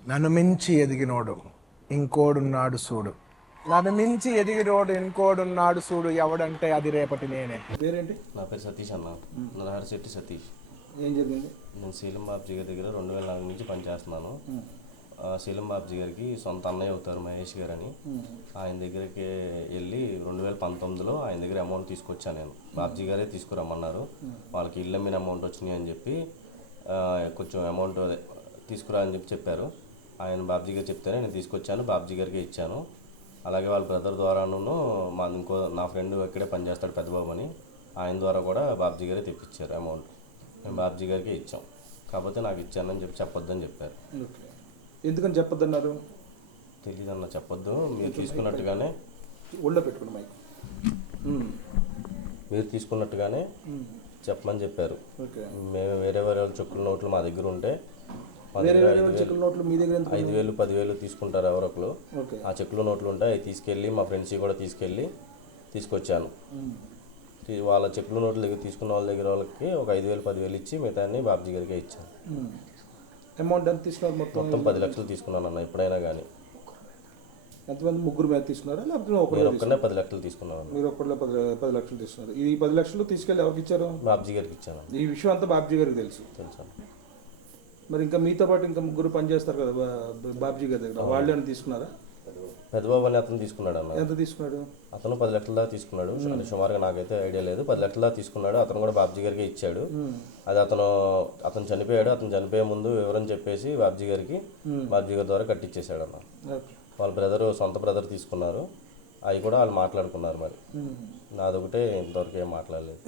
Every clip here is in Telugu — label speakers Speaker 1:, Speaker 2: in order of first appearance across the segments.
Speaker 1: నన్ను మించి ఎదిగినోడు ఇంకోడున్నాడు చూడు. నన్ను మించి ఎదిగినోడు ఇంకోడున్నాడు చూడు. ఎవడంటే అది రేపటి నేనే.
Speaker 2: పేరేంటి?
Speaker 3: నా పేరు సతీష్ అన్న. నరహరిశెట్టి సతీష్.
Speaker 2: ఏం జరిగింది?
Speaker 3: నేను శీలం బాబ్జీ గారి దగ్గర 2004 నుంచి పనిచేస్తున్నాను. శీలం బాబ్జీ గారికి సొంత అన్నయ్య అవుతారు మహేష్ గారు అని. ఆయన దగ్గరికి వెళ్ళి 2019లో ఆయన దగ్గర అమౌంట్ తీసుకొచ్చాను నేను. బాబ్జీ గారే తీసుకురమ్మన్నారు. వాళ్ళకి ఇల్లు అమ్మిన అమౌంట్ వచ్చినాయి అని చెప్పి కొంచెం అమౌంట్ తీసుకురా అని చెప్పారు. ఆయన బాబ్జీ గారు చెప్తేనే నేను తీసుకొచ్చాను, బాబ్జీ గారికి ఇచ్చాను. అలాగే వాళ్ళ బ్రదర్ ద్వారాను నా ఫ్రెండ్ ఇక్కడే పనిచేస్తాడు పెద్దబాబు అని, ఆయన ద్వారా కూడా బాబ్జీ గారే తెప్పించారు అమౌంట్. మేము బాబ్జీ గారికి ఇచ్చాం. కాకపోతే నాకు ఇచ్చానని చెప్పొద్దని చెప్పారు.
Speaker 2: ఎందుకని చెప్పొద్దన్నారు?
Speaker 3: తెలీదు అన్న, చెప్పొద్దు. మీరు తీసుకున్నట్టుగానే
Speaker 2: ఒళ్ళో పెట్టుకున్న మైక్
Speaker 3: మీరు తీసుకున్నట్టుగానే చెప్పమని చెప్పారు. మేము వేరే వేరే చెక్కుల నోట్లు మా దగ్గర ఉంటే 5,000 10,000 తీసుకుంటారు ఎవరొకరు. ఆ చెక్కుల నోట్లు ఉంటాయి, అవి తీసుకెళ్ళి మా ఫ్రెండ్స్ కూడా తీసుకొచ్చాను. వాళ్ళ చెక్కుల నోట్ల దగ్గర తీసుకున్న వాళ్ళ దగ్గర వాళ్ళకి ఒక 5,000 10,000 ఇచ్చి మిగతాన్ని బాబ్జీ గారికి ఇచ్చాను.
Speaker 2: అమౌంట్ ఎంత తీసుకున్నారు?
Speaker 3: మొత్తం 10 లక్షలు తీసుకున్నాను అన్న. ఎప్పుడైనా కానీ.
Speaker 2: ఎంతమంది? ముగ్గురు మీద తీసుకున్నారా లేకపోతే
Speaker 3: ఒక్కనే 10 లక్షలు తీసుకున్నాను.
Speaker 2: మీరు ఒక్కళ్ళే 10 లక్షలు తీసుకున్నారు. ఈ 10 లక్షలు తీసుకెళ్ళి ఎవరికి ఇచ్చారు?
Speaker 3: బాబ్జీ గారికి ఇచ్చాను.
Speaker 2: ఈ విషయం అంతా బాబ్జీ గారికి తెలుసు. మరి ఇంకా మీతో పాటు ఇంకా ముగ్గురు పనిచేస్తారు కదా బాబ్జీ గారి దగ్గర, వాళ్ళు ఏమైనా తీసుకున్నారా?
Speaker 3: పెద్దబాబు అని అతను తీసుకున్నాడు అన్న.
Speaker 2: ఎంత తీసుకున్నాడు?
Speaker 3: అతను 10 లక్షల దాకా తీసుకున్నాడు. సుమారుగా నాకైతే ఐడియా లేదు. 10 లక్షల దాకా తీసుకున్నాడు. అతను కూడా బాబ్జీ గారికి ఇచ్చాడు. అది అతను చనిపోయాడు. అతను చనిపోయే ముందు వివరం చెప్పేసి బాబ్జీ గారి ద్వారా కట్టించేశాడు అన్న. వాళ్ళ సొంత బ్రదర్ తీసుకున్నారు. అవి కూడా వాళ్ళు మాట్లాడుకున్నారు. మరి నాదొకటే ఇంతవరకు ఏం మాట్లాడలేదు.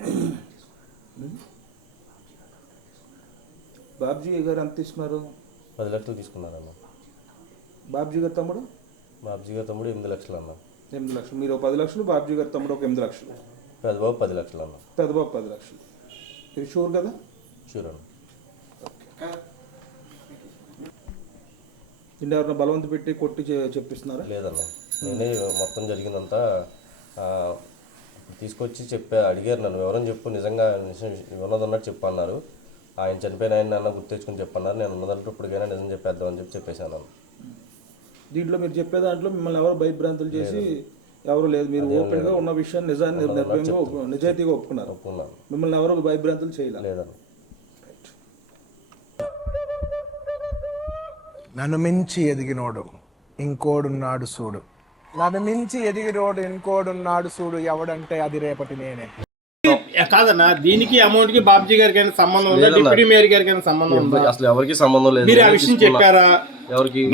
Speaker 2: బాబ్జీ గారు ఎంత తీసుకున్నారు?
Speaker 3: 10 లక్షలు తీసుకున్నారు అన్న.
Speaker 2: బాబ్జీ గారి తమ్ముడు?
Speaker 3: బాబ్జీ గారి తమ్ముడు 8 లక్షలు అన్న.
Speaker 2: 8 లక్షలు. మీరు 10 లక్షలు, బాబ్జీ గారి తమ్ముడు ఒక 8 లక్షలు.
Speaker 3: పెద్దబాబు 10 లక్షలు అన్న.
Speaker 2: పెద్దబాబు 10 లక్షలు. ఇది షూర్ కదా?
Speaker 3: షూర్ అన్న.
Speaker 2: నిన్న ఎవరైనా బలవంత పెట్టి కొట్టి చెప్పిస్తున్నారా?
Speaker 3: లేదన్న, నేనే మొత్తం జరిగిందంతా తీసుకొచ్చి అడిగారు నన్ను, వివరం చెప్పు, నిజంగా ఉన్నదన్నట్టు చెప్పు అన్నారు. ఆయన చనిపోయిన ఆయన నన్ను గుర్తించుకుని చెప్పన్నారు. నేను ఉన్నదంటూ ఇప్పటికైనా నిజం చెప్పేద్దామని చెప్పేశాను.
Speaker 2: దీంట్లో మీరు చెప్పే దాంట్లో మిమ్మల్ని ఎవరు భయభ్రాంతులు చేసి ఎవరు లేదు, మీరు ఓపెన్గా ఉన్న విషయాన్ని నిజాయితీగా ఒప్పుకున్నారు. మిమ్మల్ని ఎవరు భయభ్రాంతులు చేయలేదు.
Speaker 1: నన్ను మించి ఎదిగినోడు ఇంకోడున్నాడు చూడు. నన్ను మించి ఎదిగినోడు ఇంకోడున్నాడు చూడు. ఎవడంటే అది రేపటి నేనే.
Speaker 4: కాదన్నా, దీనికి అమౌంట్ కి బాబ్జీ గారికి సంబంధం ఉందా? డిప్యూటీ మేయర్ గారికి సంబంధం ఉందా?
Speaker 3: అసలు ఎవరికి సంబంధం లేదు.
Speaker 4: మీరు ఆ విషయం చెప్పారా?
Speaker 3: ఎవరికి?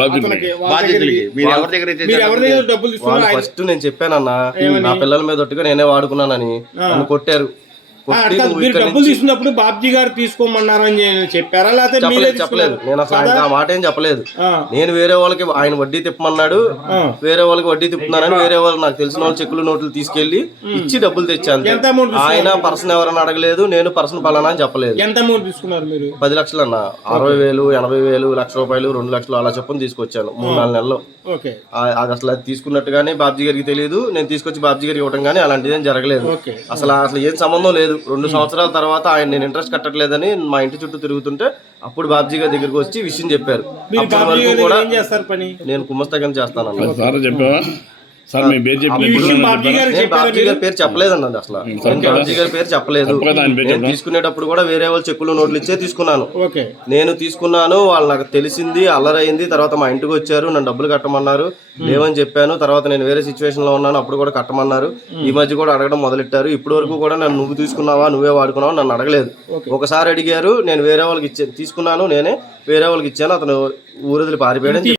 Speaker 4: డబ్బులు తీసుకున్నారు.
Speaker 3: ఫస్ట్ నేను చెప్పానన్నా, నా పిల్లల మీద ఒట్టుగా నేనే వాడుకున్నానని. నన్ను కొట్టారు.
Speaker 4: మీరు డబ్బులు తీసుకున్నప్పుడు బాబ్జీ గారు తీసుకోమన్నారని చెప్పారా? లేకపోతే
Speaker 3: చెప్పలేదు. నేను అసలు ఆ మాట ఏం చెప్పలేదు. నేను వేరే వాళ్ళకి ఆయన వడ్డీ తిప్పమన్నాడు, వేరే వాళ్ళకి వడ్డీ తిప్పుతున్నానని వేరే వాళ్ళు నాకు తెలిసిన వాళ్ళు చెక్కులు నోట్లు తీసుకెళ్లి ఇచ్చి డబ్బులు తెచ్చాను. ఆయన పర్సన్ ఎవరైనా అడగలేదు, నేను పర్సన్ పలానా అని చెప్పలేదు.
Speaker 4: ఎంత అమౌంట్ తీసుకున్నారు మీరు?
Speaker 3: 10 లక్షలు అన్న. 60,000 80,000 ₹1,00,000 2 లక్షలు అలా చెప్పని తీసుకొచ్చాను 3-4 నెలల్లో. అది అసలు అది తీసుకున్నట్టుగానే బాబ్జీ గారికి తెలియదు. నేను తీసుకొచ్చి బాబ్జీ గారికి ఇవ్వడం కానీ అలాంటిది ఏం జరగలేదు. అసలు ఏం సంబంధం లేదు. 2 సంవత్సరాల తర్వాత ఆయన నేను ఇంట్రెస్ట్ కట్టట్లేదని మా ఇంటి చుట్టూ తిరుగుతుంటే అప్పుడు బాబ్జీ గారి దగ్గరికి వచ్చి విషయం చెప్పారు. నేను కుమ్మస్తగం చేస్తాను. బాబ్జీ గారి పేరు చెప్పలేదన్నది. అసలు బాబ్జీ గారి పేరు చెప్పలేదు. నేను తీసుకునేటప్పుడు కూడా వేరే వాళ్ళు చెక్కులు నోట్లు ఇచ్చే తీసుకున్నాను. నేను తీసుకున్నాను. వాళ్ళు నాకు తెలిసింది, అల్లరైంది. తర్వాత మా ఇంటికి వచ్చారు, నన్ను డబ్బులు కట్టమన్నారు. లేవని చెప్పాను. తర్వాత నేను వేరే సిచ్యువేషన్ లో ఉన్నాను, అప్పుడు కూడా కట్టమన్నారు. ఈ మధ్య కూడా అడగడం మొదలెట్టారు. ఇప్పటి వరకు కూడా నన్ను నువ్వు తీసుకున్నావా, నువ్వే వాడుకున్నావా నన్ను అడగలేదు. ఒకసారి అడిగారు, నేను వేరే వాళ్ళకి తీసుకున్నాను, నేనే వేరే వాళ్ళకి ఇచ్చాను. అతను ఊరదిలి పారిపోయాడు.